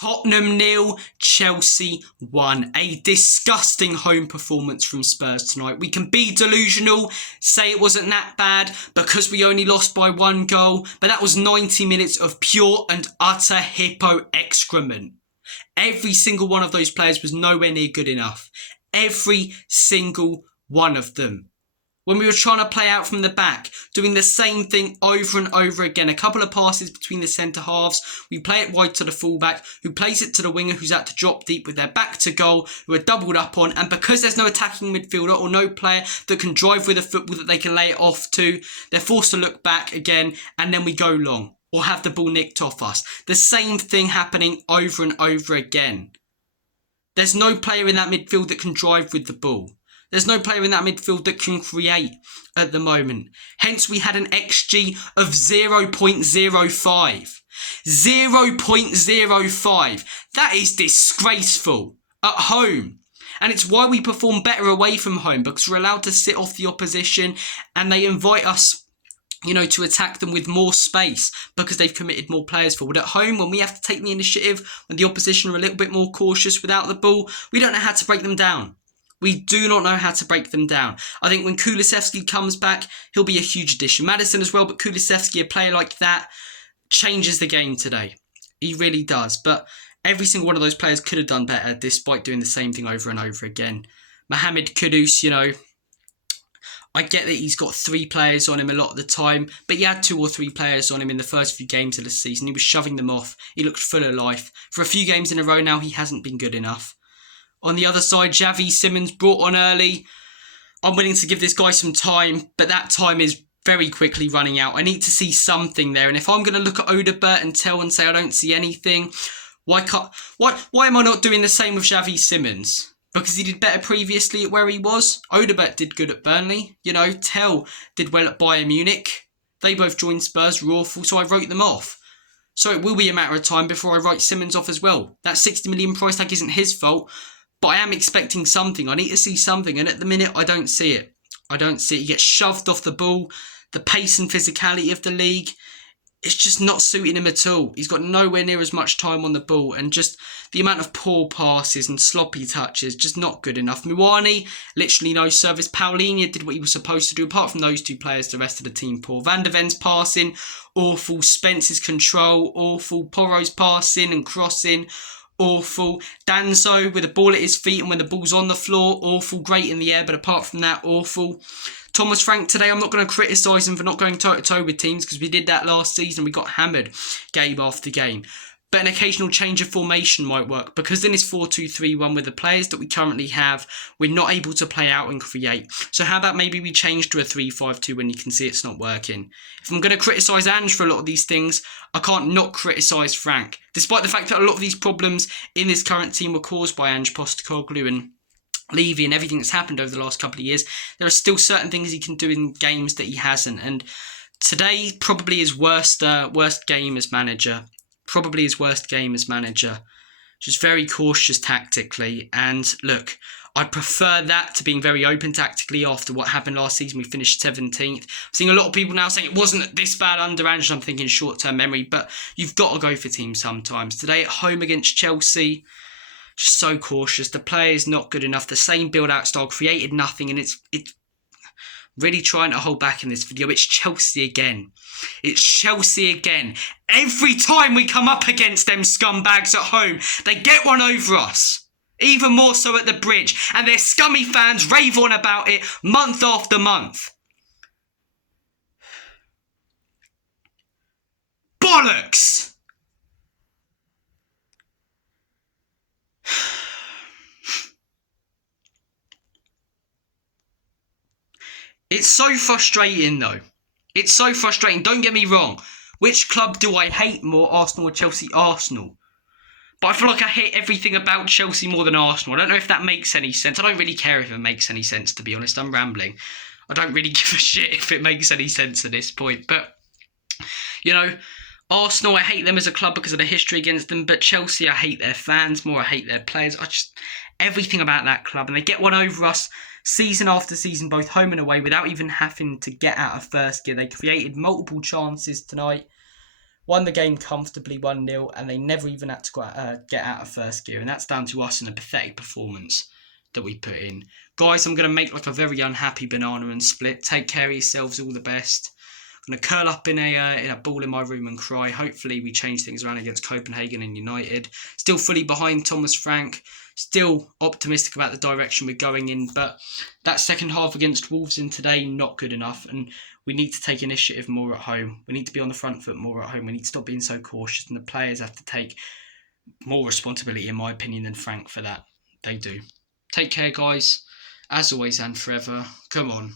Tottenham 0, Chelsea 1. A disgusting home performance from Spurs tonight. We can be delusional, say it wasn't that bad because we only lost by 1 goal, but that was 90 minutes of pure and utter hippo excrement. Every single one of those players was nowhere near good enough. Every single one of them. When we were trying to play out from the back, doing the same thing over and over again. A couple of passes between the centre halves. We play it wide to the fullback, who plays it to the winger, who's had to drop deep with their back to goal, who are doubled up on. And because there's no attacking midfielder or no player that can drive with a football that they can lay it off to, they're forced to look back again, and then we go long or have the ball nicked off us. The same thing happening over and over again. There's no player in that midfield that can drive with the ball. There's no player in that midfield that can create at the moment. Hence, we had an XG of 0.05. 0.05. That is disgraceful at home. And it's why we perform better away from home, because we're allowed to sit off the opposition and they invite us, to attack them with more space because they've committed more players forward. At home, when we have to take the initiative, when the opposition are a little bit more cautious without the ball, we don't know how to break them down. We do not know how to break them down. I think when Kulusevski comes back, he'll be a huge addition. Maddison as well, but Kulusevski, a player like that, changes the game today. He really does. But every single one of those players could have done better despite doing the same thing over and over again. Mohamed Kudus, I get that he's got 3 players on him a lot of the time, but he had 2 or 3 players on him in the first few games of the season. He was shoving them off. He looked full of life. For a few games in a row now, he hasn't been good enough. On the other side, Xavi Simons brought on early. I'm willing to give this guy some time, but that time is very quickly running out. I need to see something there. And if I'm going to look at Odobert and tell and say I don't see anything, why am I not doing the same with Xavi Simons? Because he did better previously at where he was. Odobert did good at Burnley. Tell did well at Bayern Munich. They both joined Spurs, were awful, so I wrote them off. So it will be a matter of time before I write Simons off as well. That 60 million price tag isn't his fault. But I am expecting something. I need to see something. And at the minute, I don't see it. He gets shoved off the ball. The pace and physicality of the league, it's just not suiting him at all. He's got nowhere near as much time on the ball. And just the amount of poor passes and sloppy touches, just not good enough. Muani, literally no service. Paulinho did what he was supposed to do. Apart from those 2 players, the rest of the team poor. Van der Ven's passing, awful. Spence's control, awful. Porro's passing and crossing, awful. Danzo with the ball at his feet and when the ball's on the floor, awful. Great in the air, but apart from that, awful. Thomas Frank today, I'm not going to criticise him for not going toe-to-toe with teams because we did that last season. We got hammered game after game. But an occasional change of formation might work because in this 4-2-3-1 with the players that we currently have, we're not able to play out and create. So how about maybe we change to a 3-5-2 when you can see it's not working? If I'm going to criticise Ange for a lot of these things, I can't not criticise Frank. Despite the fact that a lot of these problems in this current team were caused by Ange Postecoglou and Levy and everything that's happened over the last couple of years, there are still certain things he can do in games that he hasn't. And today probably his worst game as manager. Just very cautious tactically. And look, I prefer that to being very open tactically after what happened last season. We finished 17th. I'm seeing a lot of people now saying it wasn't this bad under Ange. I'm thinking short-term memory, but you've got to go for teams sometimes. Today at home against Chelsea, just so cautious. The play is not good enough. The same build-out style created nothing, and it's really trying to hold back in this video. It's Chelsea again. Every time we come up against them scumbags at home, they get one over us. Even more so at the Bridge. And their scummy fans rave on about it month after month. Bollocks! It's so frustrating though. It's so frustrating. Don't get me wrong. Which club do I hate more, Arsenal or Chelsea? Arsenal. But I feel like I hate everything about Chelsea more than Arsenal. I don't know if that makes any sense. I don't really care if it makes any sense, to be honest. I'm rambling. I don't really give a shit if it makes any sense at this point. But, Arsenal, I hate them as a club because of the history against them. But Chelsea, I hate their fans more. I hate their players. Everything about that club. And they get one over us season after season, both home and away, without even having to get out of first gear. They created multiple chances tonight. won the game comfortably 1-0, and they never even had to get out of first gear. And that's down to us and a pathetic performance that we put in. Guys, I'm going to make like a very unhappy banana and split. Take care of yourselves, all the best. I'm going to curl up in a ball in my room and cry. Hopefully we change things around against Copenhagen and United. Still fully behind Thomas Frank. Still optimistic about the direction we're going in. But that second half against Wolves in today, not good enough. And we need to take initiative more at home. We need to be on the front foot more at home. We need to stop being so cautious. And the players have to take more responsibility, in my opinion, than Frank for that. They do. Take care, guys. As always and forever. Come on.